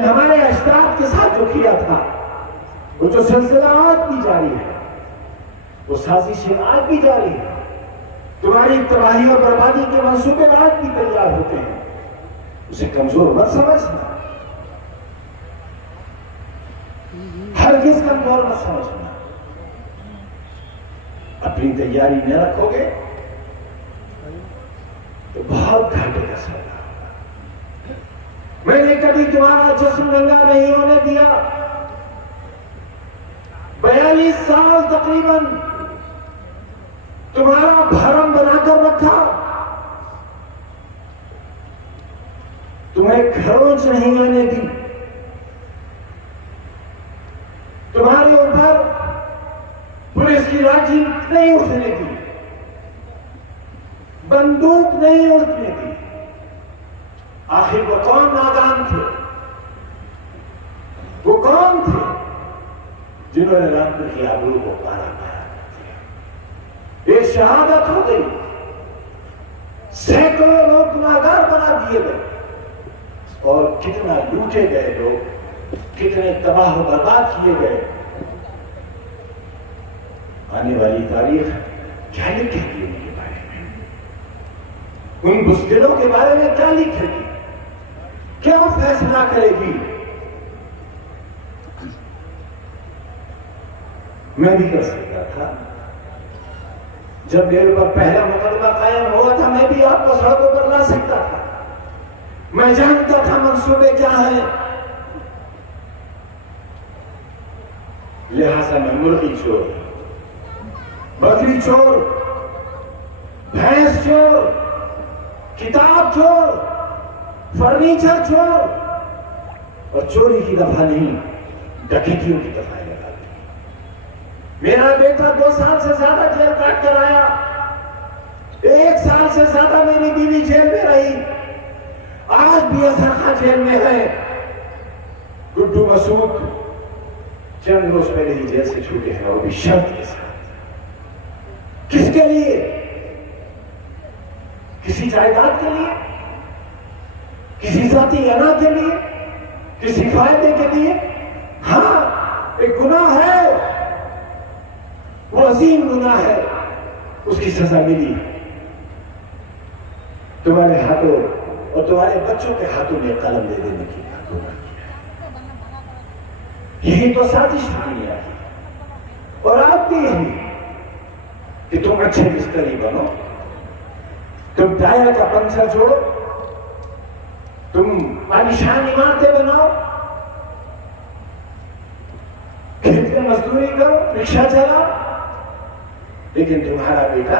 हमारे अजदाद के साथ जो किया था, वो जो सिलसिला आज भी जारी है, वो साजिशें आज भी जारी है। तुम्हारी तबाही और बर्बादी के मंसूबे आज भी तैयार होते हैं, उसे कमजोर मत समझना, हरगिज़ कमजोर मत समझना। अपनी तैयारी न रखोगे तो बहुत घाटे का सौदा होगा। मैंने कभी तुम्हारा जिस्म नंगा नहीं होने दिया। 42 साल तकरीबन तुम्हारा भरम बनाकर रखा, तुम्हें खरोंच नहीं आने दी, तुम्हारे ऊपर पुलिस की लाठी नहीं उठने दी, बंदूक नहीं उठने दी। आखिर वो कौन नादान थे? वो कौन थे जिन्होंने रामपुर की आबरू को पारा पाया दिया? ये शहादत हो गई। सैकड़ों लोग गुनाहगार बना दिए गए और कितना लूटे गए लोग, कितने तबाह बर्बाद किए गए। आने वाली तारीख क्या लिखेगी उनके बारे में? उन बुज़दिलों के बारे में क्या लिखेगी? क्या फैसला करेगी? मैं भी कर सकता था। जब मेरे ऊपर पहला मुकदमा कायम हुआ था, मैं भी आपको सड़कों पर ला सकता था। मैं जानता था मंसूबे क्या हैं, लिहाजा मैं मुर्गी चोर, बकरी चोर, भैंस चोर, किताब चोर, फर्नीचर चोर और चोरी की दफा नहीं, डकैतियों की दफा लगा दी। मेरा बेटा 2 साल से ज्यादा जेल काट कर आया। 1 साल से ज्यादा मेरी बीवी जेल में रही। आज भी अजहर खान जेल में है। गुड्डू मसूद चंद रोज पहले ही जेल से छूटे हैं, और भी शर्त के साथ। किसके लिए? किसी जायदाद के लिए, किसी जाती अना के लिए, किसी फायदे के लिए? हाँ, एक गुनाह है, वो अजीम गुनाह है, उसकी सजा मिली। तुम्हारे हाथों और तुम्हारे बच्चों के हाथों में कलम दे देने की बात होगा। यही तो साजिश थी दुनिया की, और आप भी यही कि तुम अच्छे मिस्त्री बनो, तुम टायर का पंचर जोड़ो, तुम आलीशान इमारतें बनाओ, खेत में मजदूरी करो, रिक्शा चलाओ, लेकिन तुम्हारा बेटा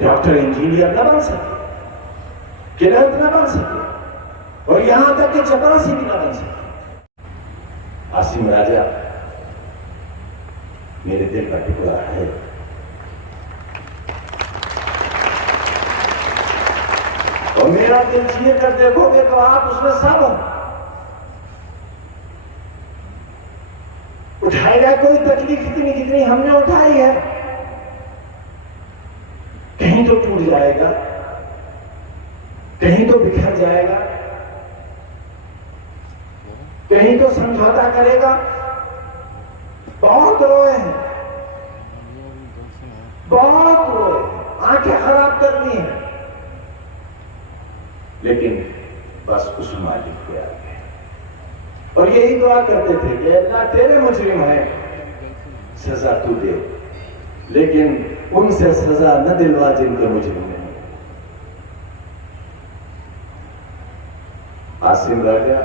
डॉक्टर इंजीनियर न बन सके, क्लर्क न बन सके, और यहां तक कि चपरासी भी न बन सके। आसिम राजा मेरे दिल का टुकड़ा है। और मेरा दिल चीर कर देखोगे तो आप उसमें सब हो। उठाएगा कोई तकलीफ इतनी जितनी हमने उठाई है? कहीं तो टूट जाएगा, कहीं तो बिखर जाएगा, कहीं तो समझौता करेगा। बहुत रोए हैं, बहुत रोए, आंखें खराब करनी है, लेकिन बस उस मालिक के आगे। और यही दुआ करते थे कि अल्लाह तेरे मुजरिम है, सजा तू दे, लेकिन उनसे सजा न दिलवा जिनके मुजरिम नहीं। आसिम राजा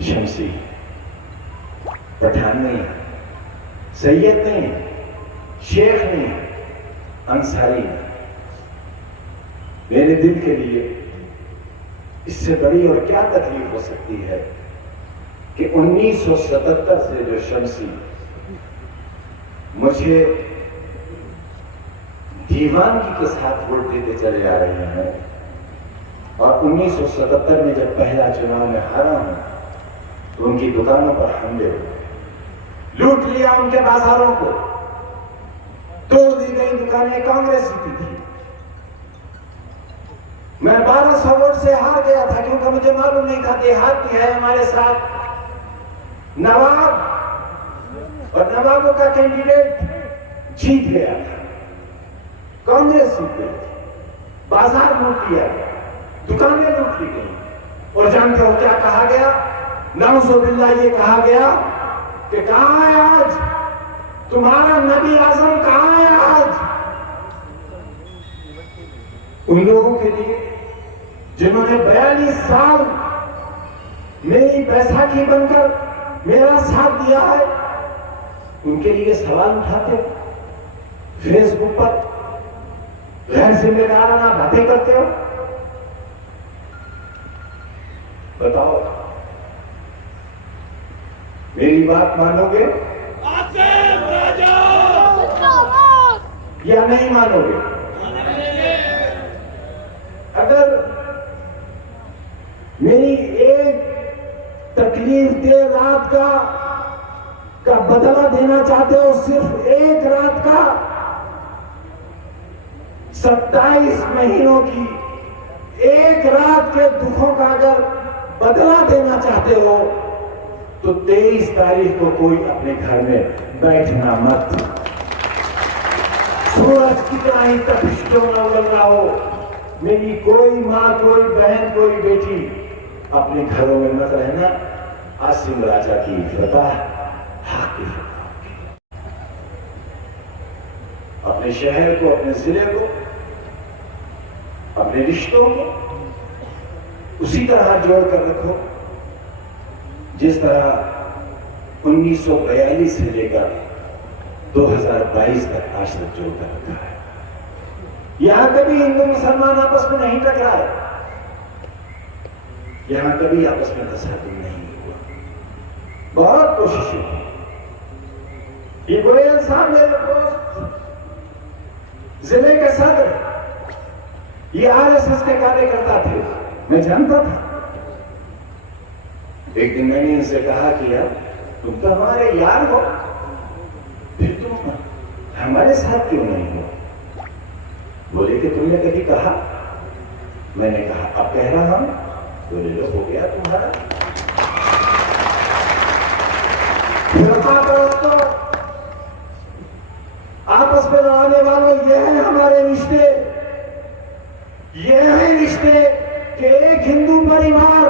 शमसी पठान नहीं, सैयद नहीं, शेख नहीं, अंसारी नहीं। मेरे दिल के लिए इससे बड़ी और क्या तकलीफ हो सकती है कि 1977 से जो शमसी मुझे दीवानगी के साथ वोट देते चले आ रहे हैं, और 1977 में जब पहला चुनाव में हारा हूं तो उनकी दुकानों पर हमले हुए, लूट लिया उनके बाजारों को, तोड़ दी गई दुकानें कांग्रेस की थी। मैं 1200 वोट से हार गया था क्योंकि मुझे मालूम नहीं था देहाती है हमारे साथ नवाब और नवाबों का कैंडिडेट जीत गया था, कांग्रेस जीत गई थी, बाजार लूट लिया गया, दुकानें लूट ली गई। और जानते हो क्या कहा गया? नाउजुबिल्लाह ये कहा गया कि कहां है आज तुम्हारा नबी आजम, कहां है आज उन लोगों के लिए जिन्होंने 42 साल मेरी बैसाखी बनकर मेरा साथ दिया है? उनके लिए सवाल उठाते हो, फेसबुक पर गैर जिम्मेदाराना बातें करते हो। बताओ, मेरी बात मानोगे या नहीं मानोगे? अगर मेरी एक तकलीफ देर रात का बदला देना चाहते हो, सिर्फ एक रात का, 27 महीनों की एक रात के दुखों का अगर बदला देना चाहते हो तो 23 तारीख को कोई अपने घर में बैठना मत। सूरज कितना ही तपिश क्यों न उगल रहा हो, मेरी कोई माँ, कोई बहन, कोई बेटी अपने घरों में मत रहना। आसिम राजा की फतह हक की फतह, अपने शहर को, अपने जिले को, अपने रिश्तों को उसी तरह जोड़कर रखो जिस तरह 1942 से लेकर 2022 तक आज तक जोड़कर रखा है। यहां कभी हिंदू मुसलमान आपस में नहीं टकराए, यहां कभी आपस में तसादुम नहीं हुआ। बहुत कोशिशें की। ये गोयल साहब मेरे दोस्त, जिले के सदर, ये आरएसएस के कार्यकर्ता थे, मैं जानता था। एक दिन मैंने इनसे कहा कि यार तुम तो हमारे यार हो, फिर तुम हमारे साथ क्यों नहीं हो? बोले कि तुमने कभी कहा? मैंने कहा अब कह रहा हूं। बोले लो, हो गया तुम्हारा। तो आपस में लड़ाने वालों, ये है हमारे रिश्ते, ये है रिश्ते कि एक हिंदू परिवार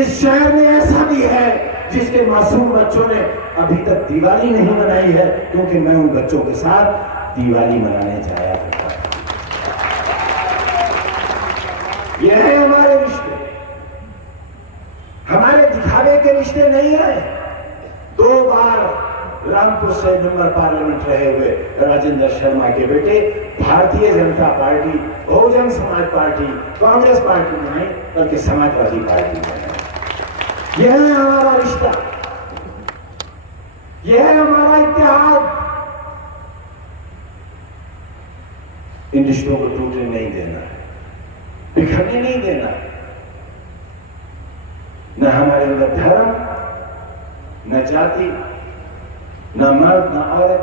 इस शहर में ऐसा भी है जिसके मासूम बच्चों ने अभी तक दिवाली नहीं मनाई है, क्योंकि मैं उन बच्चों के साथ दिवाली मनाने जाया करता था। यह है हमारे रिश्ते, हमारे दिखावे के रिश्ते नहीं है। 2 बार रामपुर से मेंबर पार्लियामेंट रहे हुए राजेंद्र शर्मा के बेटे Bharatiya Janata party, Bahujan Samaj party, Congress party में नहीं बल्कि समाजवादी पार्टी में है। यह है हमारा रिश्ता, यह है हमारा इत्तेहाद। इन रिश्तों को टूटने नहीं देना है, बिखरने नहीं देना है। न हमारे अंदर धर्म, न जाति, न मर्द, न औरत,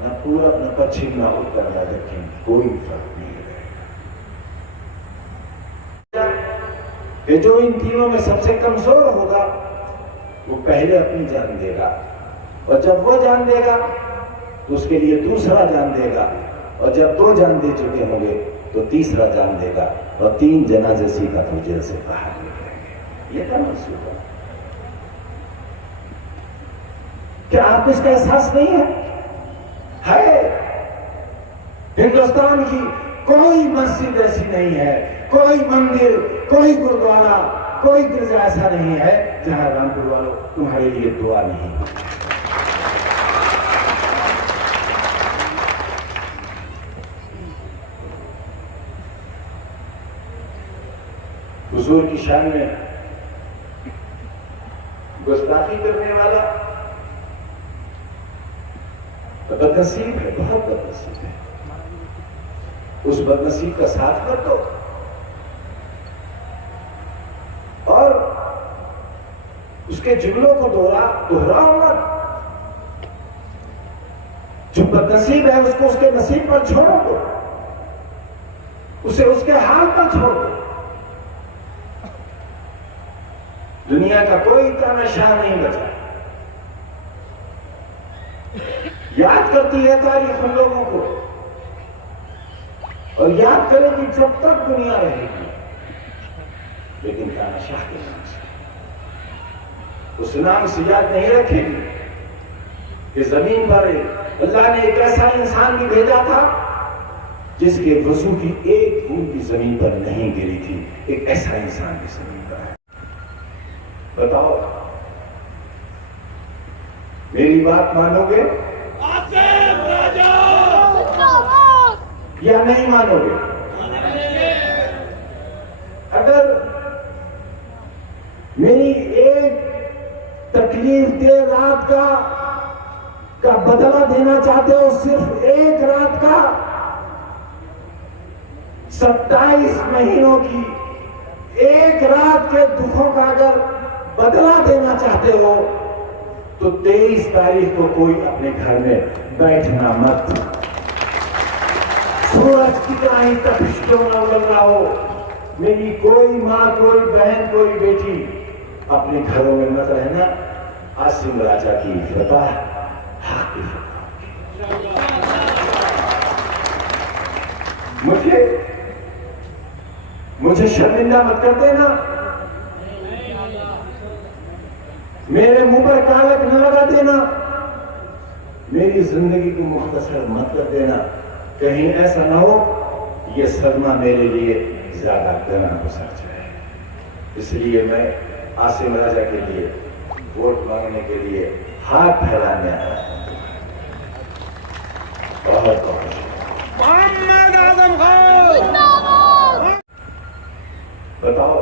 न पूरब, न पश्चिम, न उत्तर, न दक्षिण, कोई फर्क नहीं रहेगा। कि जो इन तीनों में सबसे कमजोर होगा वो पहले अपनी जान देगा, और जब वो जान देगा तो उसके लिए दूसरा जान देगा, और जब 2 जान दे चुके होंगे तो तीसरा जान देगा, और 3 जनाजे सीधा तो जेल से बाहर निकलेंगे। ये क्या मंसूबा है? क्या आपको इसका एहसास नहीं है? हिंदुस्तान की कोई मस्जिद ऐसी नहीं है, कोई मंदिर, कोई गुरुद्वारा, कोई गिरजा ऐसा नहीं है जहां रामपुर वालों तुम्हारे लिए दुआ नहीं है। हुजूर की शान में गुस्ताखी करने वाला बदनसीब है, बहुत बदनसीब है। उस बदनसीब का साथ मत दो, और उसके जुमलों को दोहराओ मत। जो बदनसीब है उसको उसके नसीब पर छोड़ो दो। उसे उसके हाल पर छोड़ दो। दुनिया का कोई तानाशाह नहीं बचा। याद करती है तारीख उन लोगों को, और याद करेगी जब तक दुनिया रहेगी, लेकिन तानाशाह के नाम से, उस नाम से याद नहीं रखेगी कि जमीन पर अल्लाह ने एक ऐसा इंसान भी भेजा था जिसके वजू की एक बूंद भी जमीन पर नहीं गिरी थी। एक ऐसा इंसान भी जमीन पर है। बताओ, मेरी बात मानोगे या नहीं मानोगे? अगर मेरी एक तकलीफ दे रात का बदला देना चाहते हो, सिर्फ एक रात का, 27 महीनों की एक रात के दुखों का अगर बदला देना चाहते हो, तो 23 तारीख को कोई अपने घर में बैठना मत। सूरज कितना ही तपिश क्यों न उगल रहा हो, मेरी कोई माँ, कोई बहन, कोई बेटी अपने घरों में मत रहना। आसिम राजा की फतह हक की फतह। मुझे शर्मिंदा मत कर देना, मेरे मुंह पर कालक न लगा देना, मेरी जिंदगी को मुख्तसर मत कर देना। कहीं ऐसा ना हो ये सदमा मेरे लिए ज्यादा घना गुजर जाए। इसलिए मैं आसिम राजा के लिए वोट मांगने के लिए हाथ फैलाने आया। बहुत बहुत मोहम्मद आजम खान। बताओ,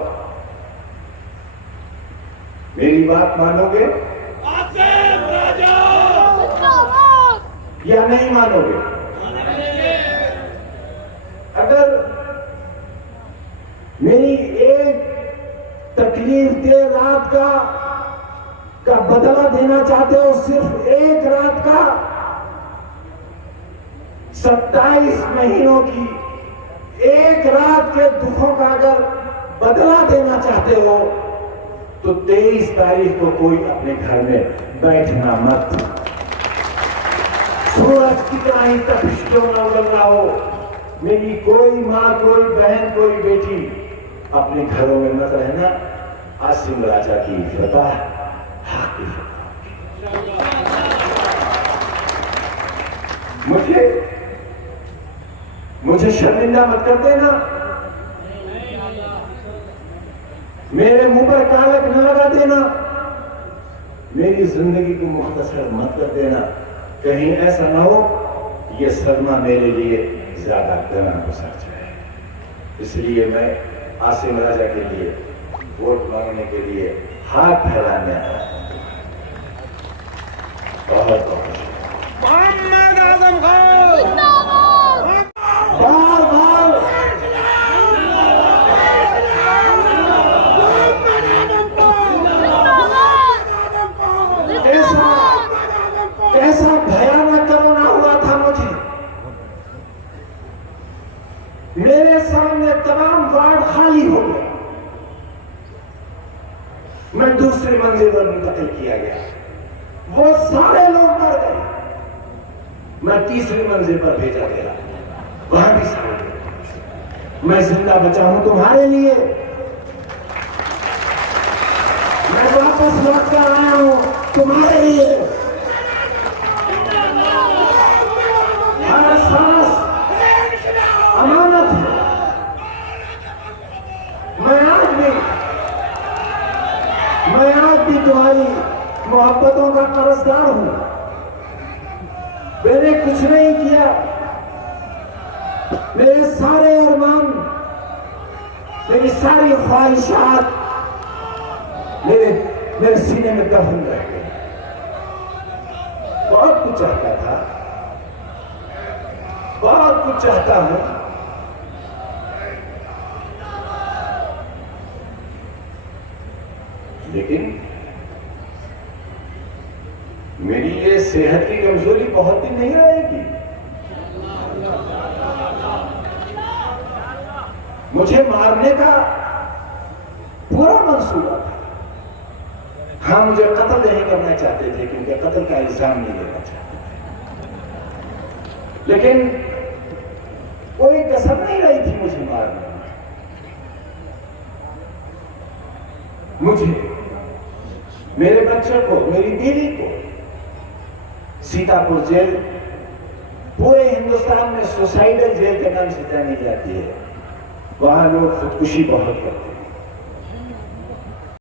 मेरी बात मानोगे या नहीं मानोगे? अगर मेरी एक तकलीफ दे रात का बदला देना चाहते हो, सिर्फ एक रात का, 27 महीनों की एक रात के दुखों का अगर बदला देना चाहते हो, तो 23 तारीख को कोई अपने घर में बैठना मत। सूरज कितना ही तपिश क्यों न उगल रहा हो, मेरी कोई माँ, कोई बहन, कोई बेटी अपने घरों में मत रहना। आसिम राजा की फतह हक की फतह। मुझे शर्मिंदा मत कर देना, मेरे मुंह पर कालक न लगा देना, मेरी जिंदगी को मुख्तसर मत कर देना। कहीं ऐसा ना हो ये सदमा मेरे लिए ज्यादा घना गुजर जाए। इसलिए मैं आसिम राजा के लिए वोट मांगने के लिए हाथ फैलाने आया। बहुत बहुत मोहम्मद आजम खान। बार बार कैसा भयानक कोरोना हुआ था मुझे। मेरे सामने तमाम वार्ड खाली हो गया, मैं दूसरी मंजिल पर मुंतकिल किया गया, वो सारे लोग मर गए, मैं तीसरी मंजिल पर भेजा गया, वहां भी सारे लोग। मैं जिंदा बचा हूं तुम्हारे लिए, मैं वापस लौट कर आया हूं तुम्हारे लिए। हर सांस अमानत है। मैं आज भी तुम्हारी मोहब्बतों का कर्जदार हूं। मैंने कुछ नहीं किया, मेरे सारे अरमान, मेरी सारी ख्वाहिशात मेरे सीने में दफन रह गए। बहुत कुछ चाहता था, बहुत कुछ चाहता हूं, लेकिन मेरी ये सेहत की कमजोरी बहुत दिन नहीं रहेगी। मुझे मारने का पूरा मंसूबा था। हाँ, मुझे कत्ल नहीं करना चाहते थे क्योंकि कत्ल का इल्जाम नहीं लेना चाहते थे, लेकिन कोई कसर नहीं रही थी मुझे मारने में। मुझे, मेरे बच्चे को, मेरी बीवी को सीतापुर जेल पूरे हिंदुस्तान में सुसाइडल जेल के नाम से जानी जाती है। वहां लोग खुदकुशी बहुत करते हैं।